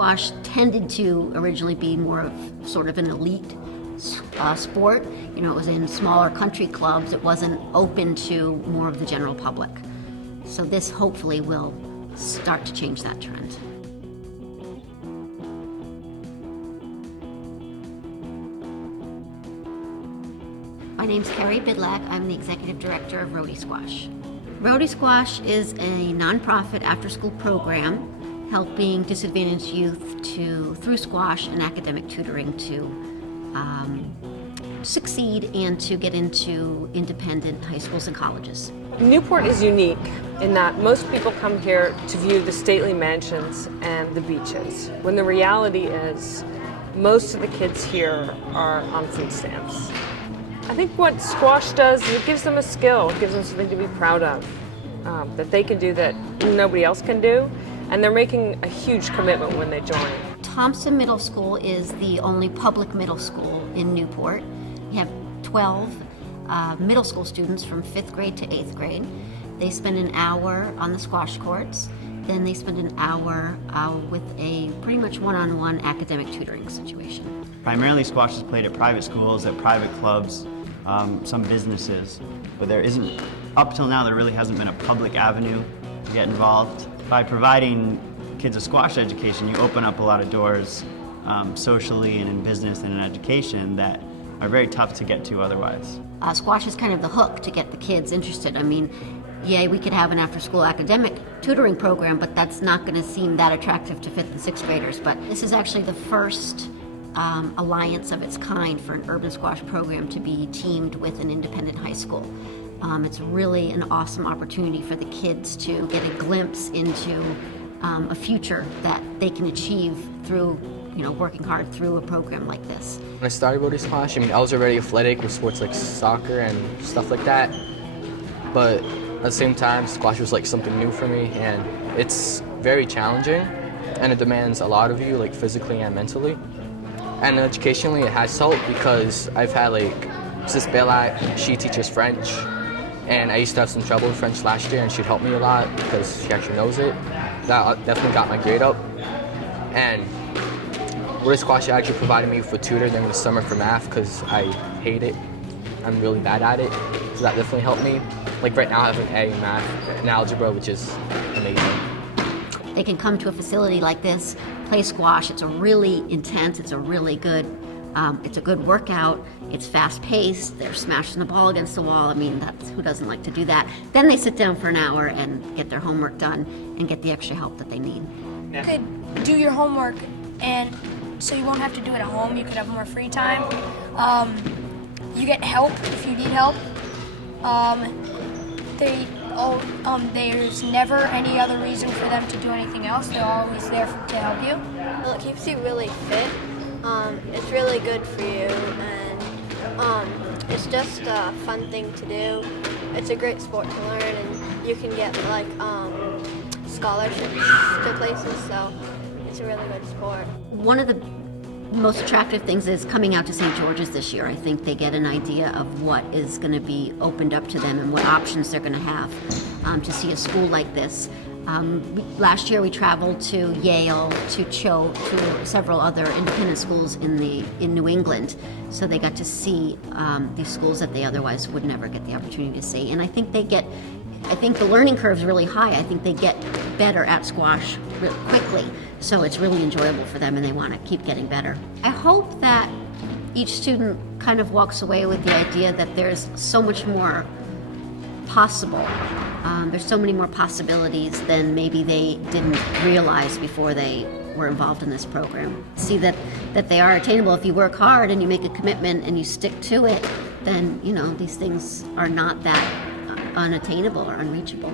squash tended to originally be more of sort of an elite sport. You know, it was in smaller country clubs. It wasn't open to more of the general public. So this hopefully will start to change that trend. My name's Kerry Bidlack. I'm the executive director of Rhody Squash. Rhody Squash is a nonprofit after-school program helping disadvantaged youth through squash and academic tutoring to succeed and to get into independent high schools and colleges. Newport is unique in that most people come here to view the stately mansions and the beaches, when the reality is most of the kids here are on food stamps. I think what squash does is it gives them a skill, it gives them something to be proud of, that they can do that nobody else can do, and they're making a huge commitment when they join. Thomson Middle School is the only public middle school in Newport. We have 12 middle school students from 5th grade to 8th grade. They spend an hour on the squash courts, then they spend an hour with a pretty much one-on-one academic tutoring situation. Primarily squash is played at private schools, at private clubs, some businesses, but up till now there really hasn't been a public avenue to get involved. By providing kids a squash education, you open up a lot of doors socially and in business and in education that are very tough to get to otherwise. Squash is kind of the hook to get the kids interested. I mean, yeah, we could have an after-school academic tutoring program, but that's not going to seem that attractive to 5th and 6th graders. But this is actually the first alliance of its kind for an urban squash program to be teamed with an independent high school. It's really an awesome opportunity for the kids to get a glimpse into a future that they can achieve through working hard through a program like this. When I started Rhody Squash, I was already athletic with sports like soccer and stuff like that, but at the same time, squash was like something new for me, and it's very challenging, and it demands a lot of you, like physically and mentally. And educationally, it has helped because I've had like Sis Bella, she teaches French, and I used to have some trouble with French last year, and she'd help me a lot because she actually knows it. That definitely got my grade up. And Rhody Squash actually provided me with a tutor during the summer for math because I hate it. I'm really bad at it, so that definitely helped me. Like right now I have an A in math and algebra, which is amazing. They can come to a facility like this, play squash. It's a really intense, it's a really good, it's a good workout. It's fast-paced. They're smashing the ball against the wall. I mean, who doesn't like to do that? Then they sit down for an hour and get their homework done and get the extra help that they need. You could do your homework, and so you won't have to do it at home. You could have more free time. You get help if you need help. There's never any other reason for them to do anything else. They're always there to help you. Well, it keeps you really fit. It's really good for you, and it's just a fun thing to do. It's a great sport to learn, and you can get like scholarships to places, so it's a really good sport. One of the most attractive things is coming out to St. George's this year. I think they get an idea of what is going to be opened up to them and what options they're going to have to see a school like this. Last year we traveled to Yale, to Choate, to several other independent schools in New England, so they got to see these schools that they otherwise would never get the opportunity to see. And I think the learning curve is really high. I think they get better at squash really quickly, so it's really enjoyable for them and they want to keep getting better. I hope that each student kind of walks away with the idea that there's so much more possible. There's so many more possibilities than maybe they didn't realize before they were involved in this program. See that they are attainable. If you work hard and you make a commitment and you stick to it, then these things are not that unattainable or unreachable.